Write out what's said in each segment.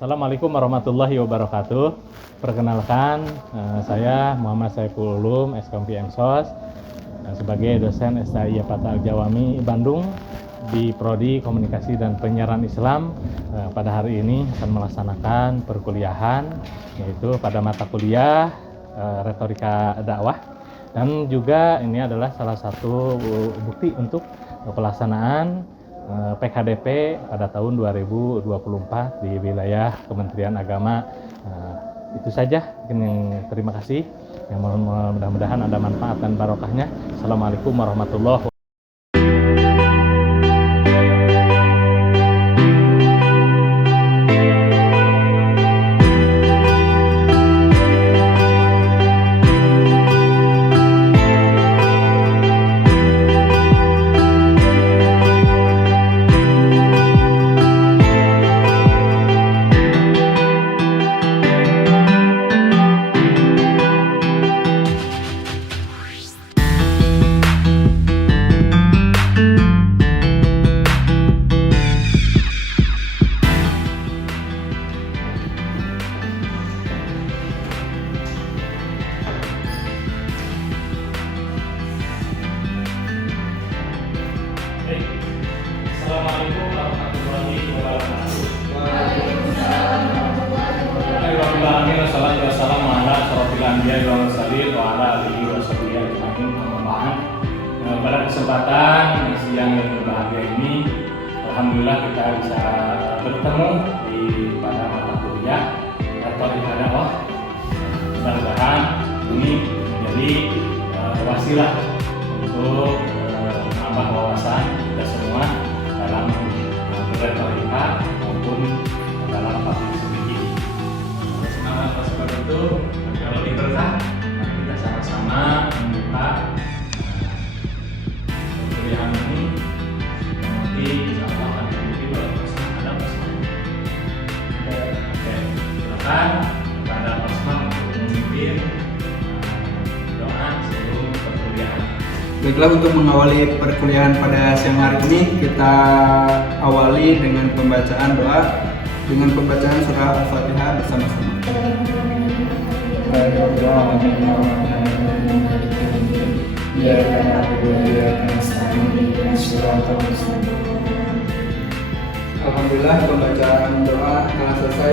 Assalamualaikum warahmatullahi wabarakatuh. Perkenalkan, saya Muhammad Saiful Ulum, SKMP MSOS, sebagai dosen STI Fatah Al-Jawami Bandung di Prodi Komunikasi dan Penyiaran Islam. Pada hari ini akan melaksanakan perkuliahan, yaitu pada mata kuliah retorika dakwah, dan juga ini adalah salah satu bukti untuk pelaksanaan PKDP pada tahun 2024 di wilayah Kementerian Agama. Itu saja, terima kasih. Mudah-mudahan ada manfaat dan barokahnya. Assalamualaikum warahmatullahi wabarakatuh. Assalamualaikum warahmatullahi wabarakatuh. Waalaikumsalam warahmatullahi wabarakatuh. Wassalatu wassalamu ala asyrofil anbiya'i wal mursalin wa ala alihi wa sahbihi ajma'in. Pada kesempatan siang yang berbahagia ini, alhamdulillah kita bisa bertemu pada mata kuliah retorika dakwah. Mudah-mudahan ini menjadi wasilah untuk menambah wawasan kita semua dalam berretorika maupun dalam public speaking. Semangat pasukan itu kalau lebih berkah, mari kita sama-sama membuka perkuliahan ini. Nanti insya Allah akan diikuti oleh Pasman, ada Pasman. Oke, silakan kepada Pasman untuk memimpin doa sebelum perkuliahan. Baiklah, untuk mengawali perkuliahan pada siang hari ini, kita awali dengan pembacaan doa dengan pembacaan surah Al-Fatihah bersama-sama. Alhamdulillah, pembacaan doa telah selesai.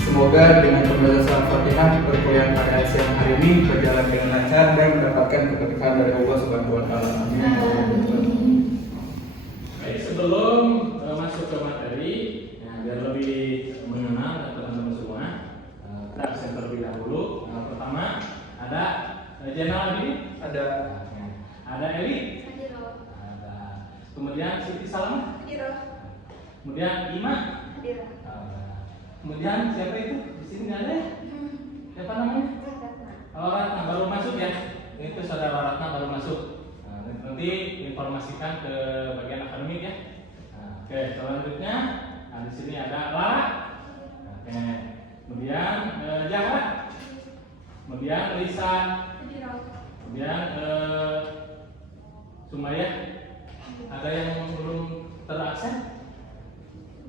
Semoga dengan pembacaan surah Al-Fatihah perkuliahan pada siang hari ini berjalan dengan lancar dan mendapatkan keberkahan dari Allah Subhanahu wa taala. Baik, sebelum masuk ke materi, biar lebih mengenal teman-teman semua, kita bisa terlebih dahulu. Pertama ada Jenal ini, Ada Eli, ada. Kemudian Siti Salam, kemudian Ima, kemudian siapa itu? Di sini nggak ada ya? Siapa namanya? Ratna baru masuk ya. Itu saudara Ratna baru masuk. Nanti informasikan ke bagian akademik ya. Oke, selanjutnya, di sini ada Lara. Oke, kemudian Jawa, kemudian Lisa, kemudian Sumaya. Ada yang belum terakses?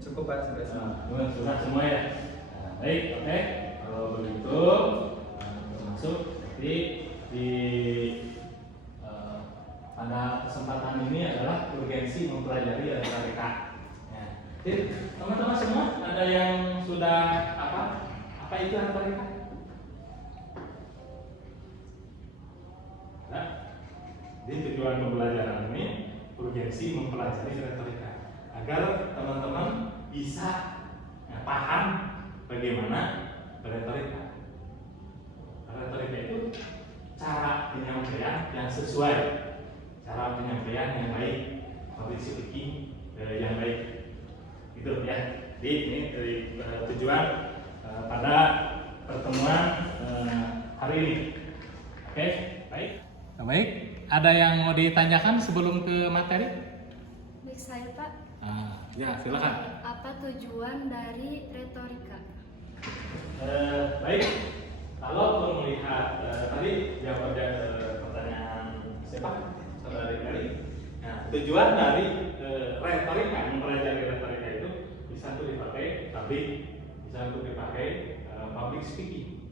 Cukup Pak, Sudah semua ya. Baik, oke. Kalau begitu masuk. Jadi pada kesempatan ini adalah urgensi mempelajari retorika. Jadi teman-teman semua ada yang sudah apa itu retorika? Nah, jadi tujuan pembelajaran ini urgensi mempelajari retorika agar teman-teman bisa paham bagaimana retorika. Retorika itu cara penyampaian yang sesuai, cara penyampaian yang baik, public speaking yang baik, gitu ya. Jadi ini tujuan pada pertemuan hari ini. Oke, baik. Baik. Ada yang mau ditanyakan sebelum ke materi? Bisa ya Pak? Ya, silakan. Apa tujuan dari retorika? Baik. Kalau melihat tadi jawab pertanyaan siapa? Saudari Mary. Nah, tujuan dari retorika, mempelajari retorika itu bisa tuh dipakai public bisa untuk dipakai public speaking.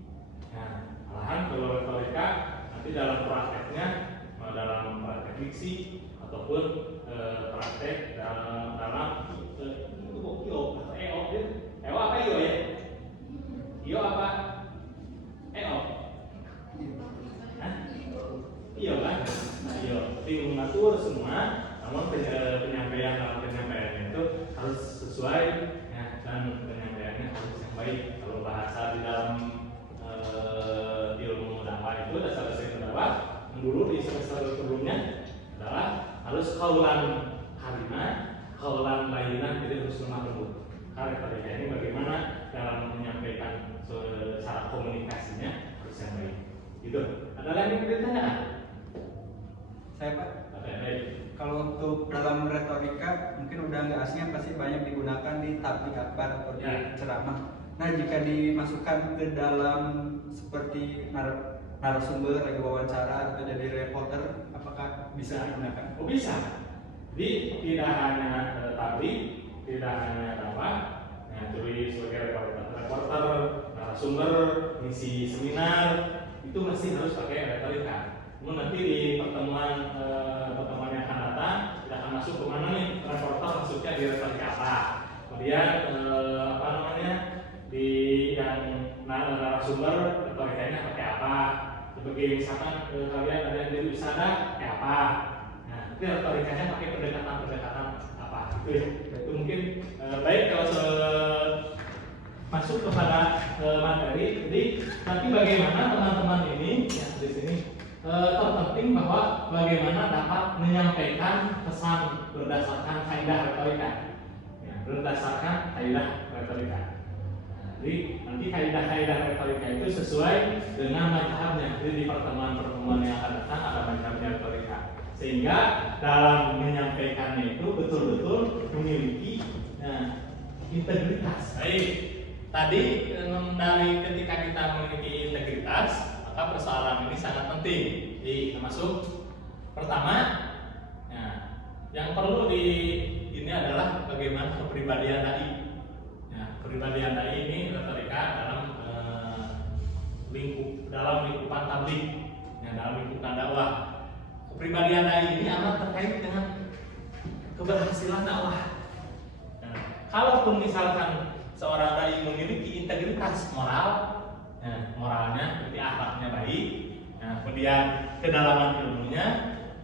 Nah, malahan kalau retorika nanti dalam prakteknya, dalam praktek diksi ataupun praktek dalam itu kok io atau eo apa io ya? Io apa? Eo? Hah? Io kan? Io. Jadi mengatur semua, namun penyampaian dalam penyampaiannya itu harus sesuai ya, dan penyampaiannya harus yang baik. Kalau bahasa di dalam ilmu dakwah itu dasar-dasar dakwah dulu di semester sebelumnya adalah harus kaulan kalimah, kaulan lainah, jadi harus lemah lembut. Karena retorika ini bagaimana dalam menyampaikan cara komunikasinya harus yang baik. Gitu. Ada lagi yang ditanya? Saya Pak, Oke, baik. kalau untuk dalam retorika mungkin udah nggak asing, pasti banyak digunakan di tablik akbar atau di ceramah. Nah, jika dimasukkan ke dalam seperti narasumber lagi wawancara atau jadi reporter, apakah bisa digunakan? Oh, bisa. Jadi tidak hanya tablik, tidak hanya apa, nah, tulis sebagai reporter, narasumber, misi seminar, itu masih harus pakai retorika. Namun nanti di pertemuan yang akan datang, kita akan masuk ke mana nih reporter masuknya di retorika apa. Kemudian apa namanya di yang narasumber retorikanya pakai apa. Sebagai misalkan kalian ada yang jadi wisata pakai apa. Nah, itu retorikanya pakai pendekatan apa gitu ya. Itu mungkin baik kalau masuk kepada materi. Jadi nanti bagaimana teman-teman ini yang di sini terpenting bahwa bagaimana dapat menyampaikan pesan berdasarkan kaidah retorika. Ya, berdasarkan kaidah retorika. Jadi nanti kaidah-kaidah retorika itu sesuai dengan mazhabnya. Jadi di pertemuan-pertemuan yang akan datang ada mazhabnya retorika. Sehingga dalam menyampaikannya itu betul-betul memiliki integritas. Baik. Tadi dari ketika kita memiliki integritas, maka persoalan ini sangat penting. Jadi termasuk pertama, yang perlu ini adalah bagaimana kepribadian dai. Kepribadian dai ini retorika dalam lingkupan tablik, dalam lingkupan dakwah. Kepribadian dai ini amat terkait dengan keberhasilan dakwah. Kalaupun misalkan seorang dai memiliki integritas moral, moralnya berarti akhlaknya baik, kemudian kedalaman ilmunya,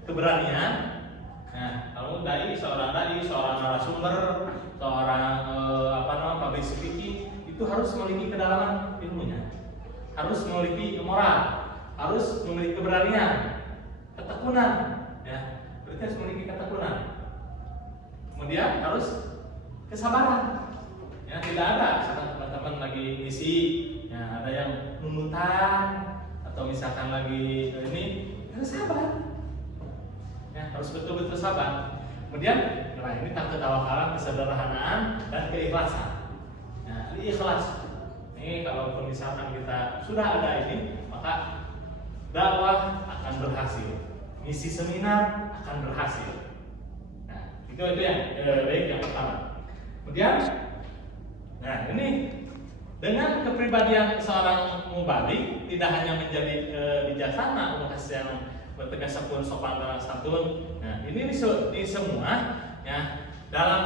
keberanian. Kalau seorang narasumber, seorang public speaking itu harus memiliki kedalaman ilmunya, harus memiliki moral, harus memiliki keberanian, ketekunan, berarti harus memiliki ketekunan. Kemudian harus kesabaran. Tidak ada misalkan teman-teman lagi ngisi, ada yang nunutan atau misalkan lagi ini harus sabar. Harus betul-betul sabar. Kemudian ini tentang ketawakalan, kesederhanaan dan keikhlasan. Ikhlas. Ini kalau misalkan kita sudah ada ini, maka dakwah akan berhasil. Misi seminar akan berhasil. Itu yang baik yang pertama. Kemudian, ini dengan kepribadian seorang mubalik tidak hanya menjadi bijaksana, muhasyan, bertegas sopan dalam santun. Ini semua dalam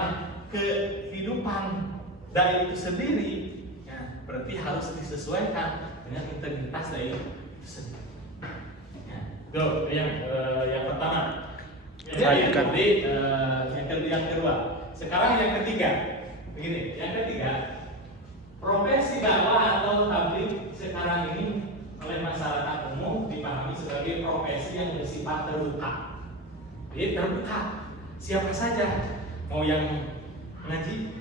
kehidupan dai itu sendiri, berarti harus disesuaikan dengan integritas dai itu sendiri. Itu yang pertama. Jadi yang kedua. Sekarang yang ketiga. Begini, yang ketiga, profesi dakwah atau tabligh sekarang ini oleh masyarakat umum dipahami sebagai profesi yang bersifat terbuka. Jadi terbuka, siapa saja, mau yang ngaji,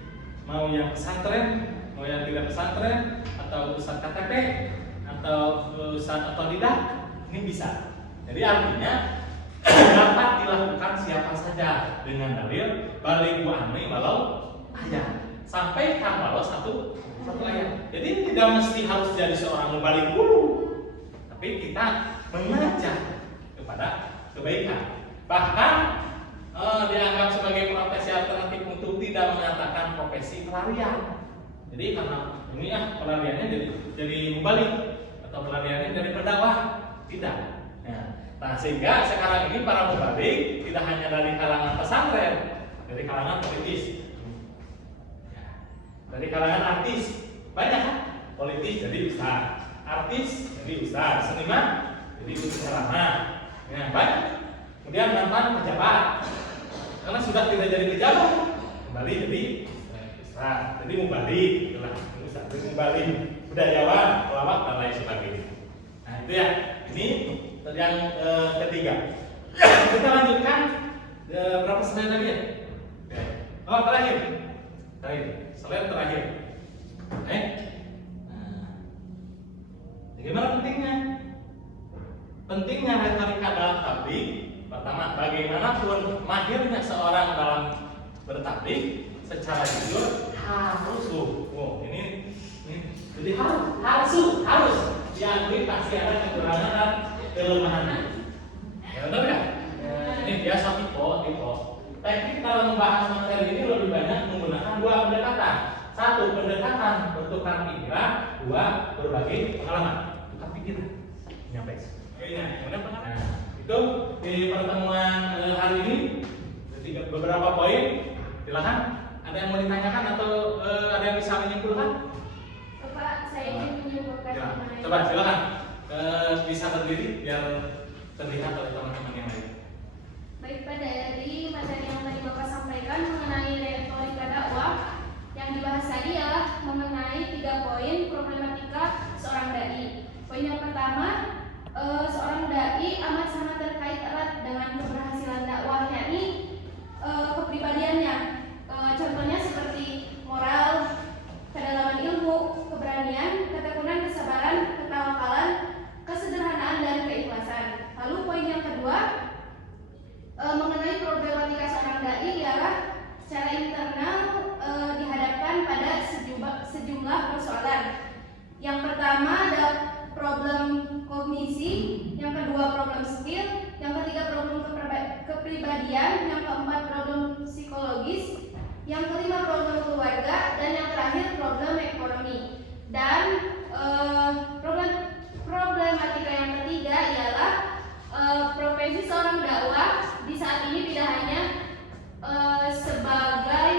mau yang pesantren, mau yang tidak pesantren, atau ustadz KTP, atau ustadz otodidak, ini bisa. Jadi artinya dapat dilakukan siapa saja dengan dalil balighu anni walau ayat. Sampaikan walau satu ayat. Jadi tidak mesti harus jadi seorang mubaligh dulu, tapi kita mengajak kepada kebaikan. Bahkan dianggap sebagai profesi alternatif untuk tidak mengatakan profesi pelarian. Jadi karena ini pelariannya jadi mubalik atau pelariannya jadi pendakwah, tidak. Nah, sehingga sekarang ini para mubalik tidak hanya dari kalangan pesantren, dari kalangan politis, dari kalangan artis, banyak kan? Politis jadi ustaz, artis jadi ustaz, seniman jadi ceramah, ya banyak. Kemudian mantan pejabat, karena sudah tidak jadi pejabat, kembali jadi ustaz, jadi mubalik, itulah ustaz, jadi mubalik, budayawan, pelawak dan lain sebagainya. Nah itu ya, ini yang ketiga. Kita lanjutkan berapa slide lagi ya? Oh terakhir, slide terakhir. Bagaimana pentingnya? Pentingnya retorika dalam tabligh. Pertama, bagaimanapun mahirnya seorang dalam bertabligh, secara jujur harus ini jadi harus diakui pasti ada kekurangan dan kelemahannya. Ya benar kan? Ini biasa tipe. Teknik dalam membahas materi ini lebih banyak menggunakan dua pendekatan. Satu, pendekatan bertukar pikiran. Dua, berbagi pengalaman. Tukar pikiran. Nah, itu di pertemuan hari ini beberapa poin. Silakan. Ada yang mau ditanyakan atau ada yang bisa menyimpulkan? Bapak, saya ingin menyimpulkan Ya, mengenai. coba silakan. Bisa berdiri biar terlihat oleh teman-teman yang lain. Baik, Pak, dari materi yang tadi Bapak sampaikan mengenai retorika dakwah, yang dibahas tadi adalah mengenai 3 poin problematika seorang dai. Poin yang pertama, seorang dai amat sangat terkait erat dengan keberhasilan dakwah, yakni kepribadiannya. Contohnya seperti moral, kedalaman ilmu, keberanian, ketekunan, kesabaran, ketawakalan, kesederhanaan, dan keikhlasan. Lalu poin yang kedua, mengenai problematika seorang dai ialah secara internal dihadapkan pada sejumlah persoalan. Yang pertama ada problem kognisi, yang kedua problem skill, yang ketiga problem kepribadian, yang keempat problem psikologis, yang kelima problem keluarga, dan yang terakhir problem ekonomi. Dan problematika yang ketiga ialah profesi seorang dakwah di saat ini tidak hanya sebagai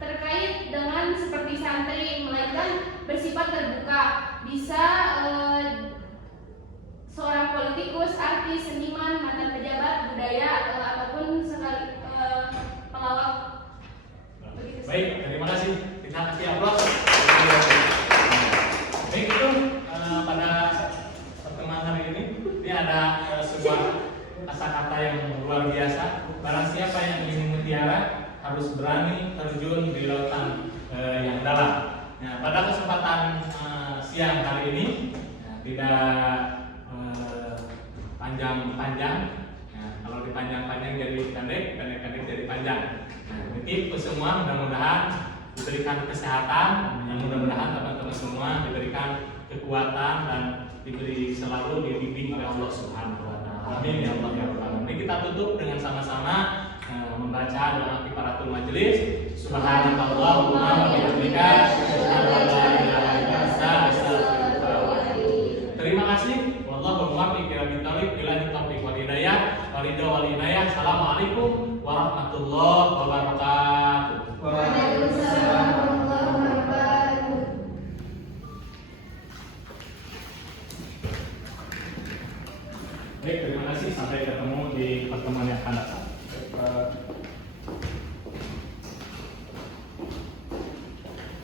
terkait dengan seperti santri, melainkan bersifat terbuka. Bisa seorang politikus, artis, seniman, mantan pejabat, budaya, ataupun sekali pelawak. Baik, terima kasih. Kita kasih aplaus. Baik, itu pada pertemuan hari ini ada sebuah kata-kata yang luar biasa. Barang siapa yang ingin mutiara harus berani terjun di lautan yang dalam. Nah, pada kesempatan siang hari ini tidak panjang-panjang. Nah, kalau dipanjang-panjang jadi pendek jadi panjang. Nah, itu semua mudah-mudahan diberikan kesehatan, yang mudah-mudahan teman-teman semua diberikan kekuatan dan diberi selalu dibimbing oleh Allah Subhanahu wa taala. Amin ya Allah ya Rabbal alamin. Kita tutup dengan sama-sama membaca doa kifaratul majelis. Subhanallahumma wa bihamdika asyhadu an la ilaha illa anta astaghfiruka wa atubu ilaik. Terima kasih. Wallahu muwaffiq ila bittariq ila taufiq wal hidayah. Assalamualaikum warahmatullahi wabarakatuh. Waalaikumsalam warahmatullahi wabarakatuh. Baik, terima kasih. Sampai ketemu di pertemuan yang akan datang.